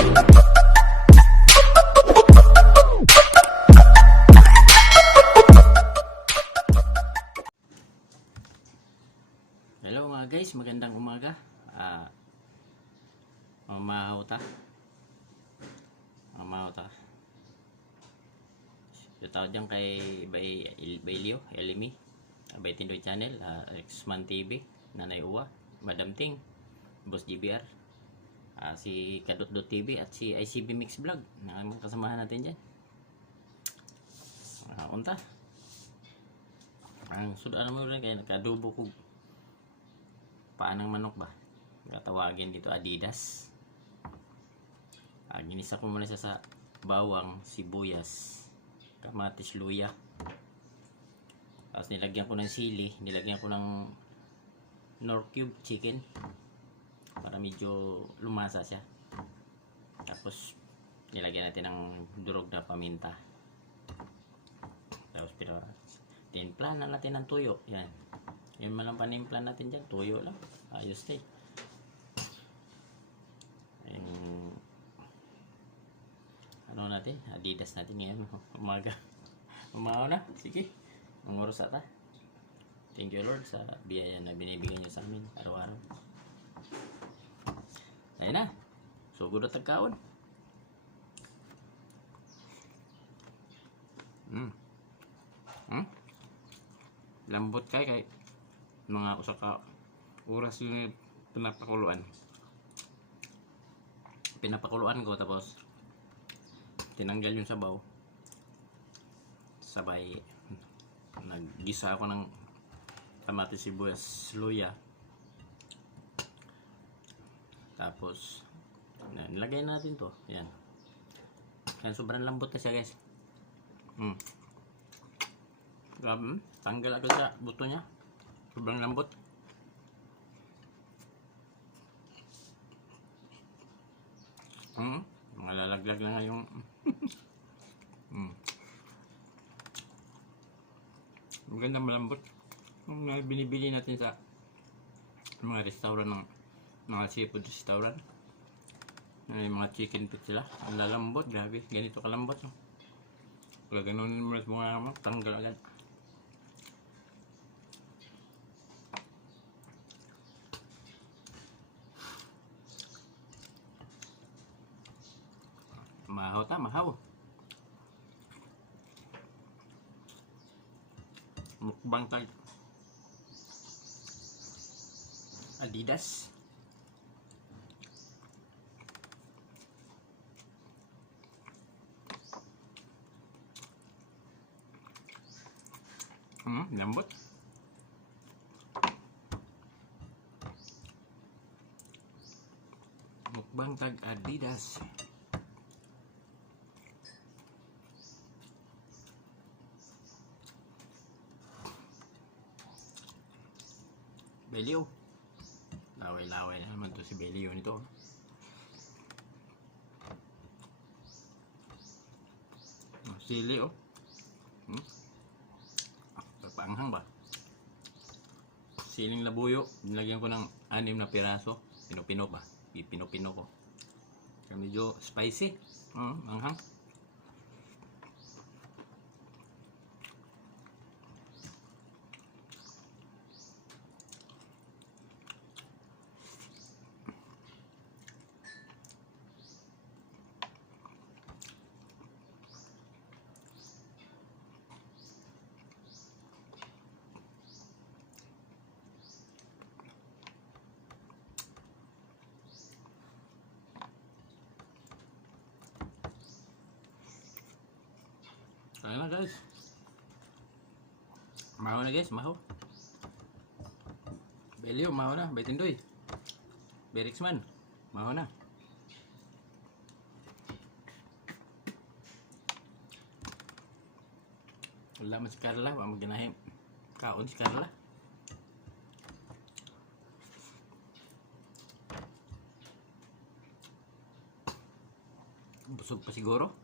Hello mga guys, magandang umaga. Mamahaw ta. Shoutout dyan kay Bailio, Elimi, Bay Tindoy Channel, Xman TV, Nanay Uwa, Madam Ting, Boss GBR, si Kadot TV at si ICB Mix Vlog. Mga kasamahan natin dyan. Unta. Ang sudan mo rin kaya nakadubo ko paanang manok ba? Katawagin dito Adidas. Ginisa ko muna siya sa bawang, sibuyas, kamatis, luya. Tapos nilagyan ko ng sili, nilagyan ko ng Knorr cube chicken para medyo lumasa siya. Tapos nilagyan natin ng durog na paminta. Tapos timpla na natin ng tuyo. Yan. Yun man lang panimplan natin dyan. Tuyo lang. Ayos na eh. Ano natin? Adidas natin ngayon. Umaga. Umaga na. Sige. Ang oras ata. Thank you Lord sa biyaya na binibigyan nyo sa amin araw-araw. Ayun na. Sugod at tagkaon. Lambot kay mga usa ka oras yung pinapakuluan ko, tapos tinanggal yung sabaw, sabay naggisa ako ng kamatis, sibuyas, luya, tapos nilagay natin to. Yan, kaya sobrang lambot na siya guys. Tanggal agad sa buto niya. Sobrang lambot. Mga lalaglag na nga yung magandang malambot. Yung binibili natin sa mga restaurant ng mga seafood restaurant. Yung mga chicken pit sila. Ang lalambot. Grabe. Ganito kalambot. Kaya ganun mo mga tanggal agad. Mahaw ta, mahaw. Mukbang tag Adidas. Lambot. Mukbang tag Adidas. Belio. Laway-laway na naman to si Belio nito. Sili oh. Papanghang ba? Siling labuyo. Nilagyan ko ng 6 na piraso. Pino-pino ba? Pino-pino ko. Kaya medyo spicy. Anghang. Kaya na guys. Mahaw na guys, mahaw. Belio, mahaw na. Bay Tindoy. Berixman, mahaw na. Wala man si Carla, wala maganahin. Kaon si Carla. Busog pa siguro.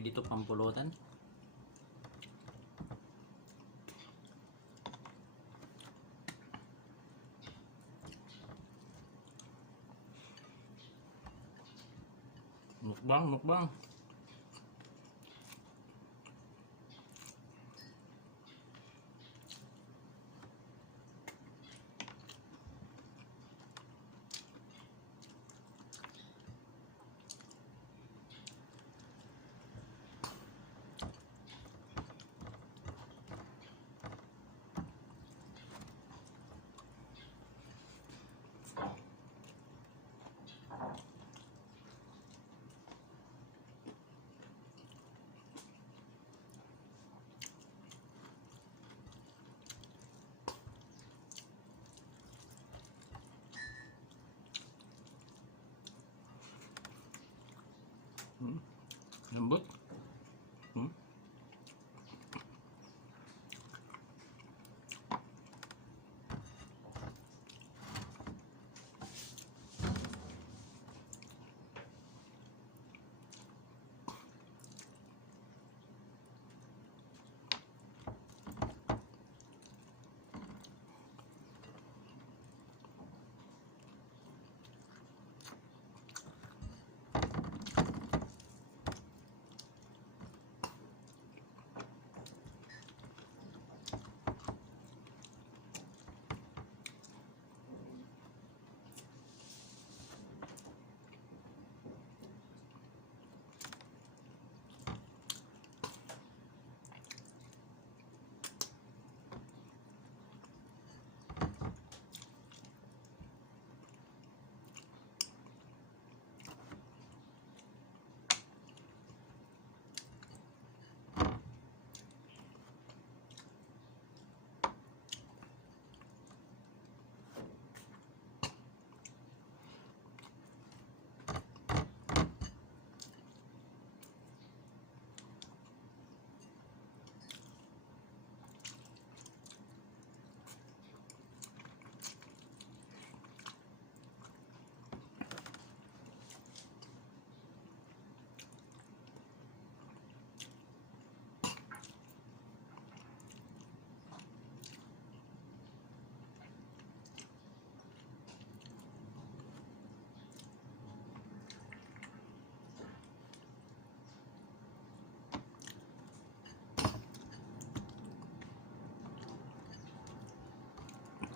Pwede ito pampulutan. Mukbang, mukbang. Lembut.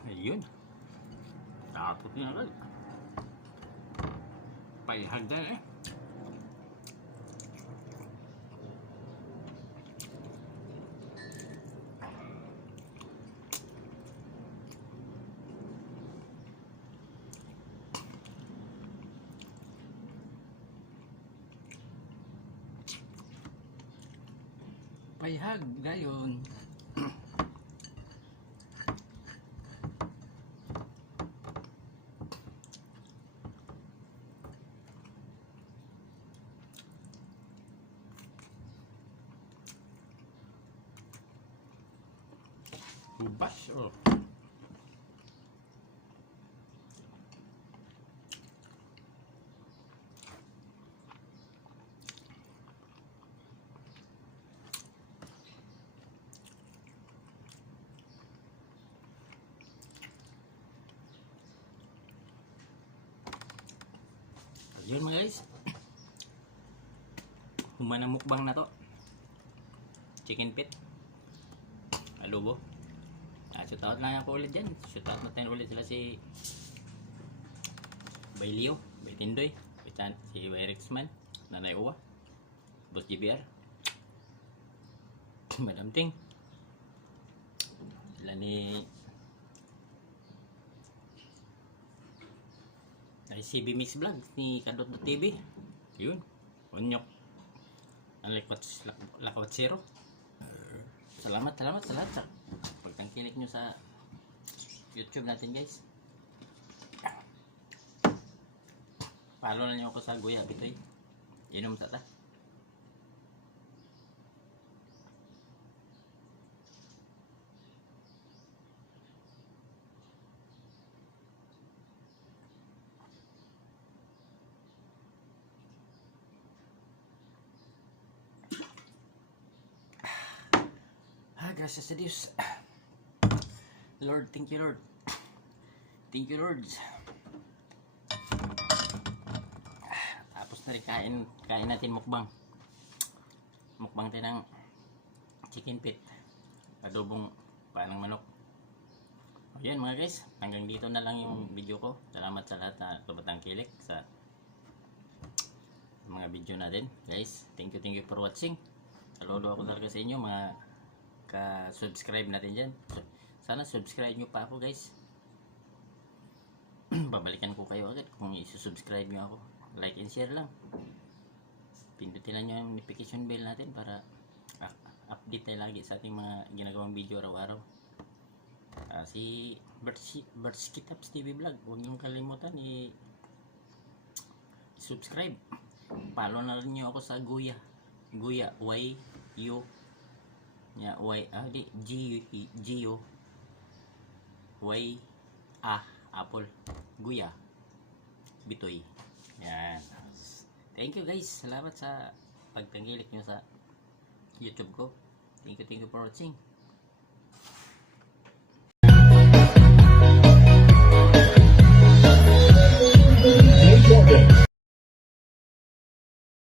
Ayun. Tapos na agad. Paihagdan eh. Paihag gayon. Bubas oh. Yun mga guys, humana mukbang na to. Chicken pit adobo. Shoutout lang ako ulit dyan. Shoutout natin ulit sila si Bay Leo, Bay Tindoy, si Bay Rexman, Nanay Uwa, Boss GBR, Madam Ting, sila ni CB Mix Vlog, ni Kadot.tv. Yun, Onyok, ang Lakwat Zero. Salamat sa lahat sa pagtangkilik nyo sa YouTube natin guys. Follow na nyo ako sa Guya Bitoy. Inom sa ta. gracias sa Diyos. Lord, thank you Lord. Thank you Lord. Tapos na rin kain natin mukbang. Mukbang din ng chicken feet. Adobong panang manok. Ayan mga guys, hanggang dito na lang yung video ko. Salamat sa lahat na tumatang kilik sa mga video natin. Guys, thank you for watching. Saludo ako talaga sa inyo mga ka-subscribe natin dyan. Sana subscribe nyo pa ako guys. Babalikan ko kayo agad kung isusubscribe nyo ako. Like and share lang. Pindutin lang nyo yung notification bell natin para update tayo lagi sa ating mga ginagawang video araw-araw. Si Bertski Taps TV Vlog, huwag niyong kalimutan i-subscribe. Follow na rin niyo ako sa Guya Y-U G-U Y-A Apple Guya Bitoy. Yan. Thank you guys. Salamat sa pagtanggilik nyo sa YouTube ko. Thank you for watching.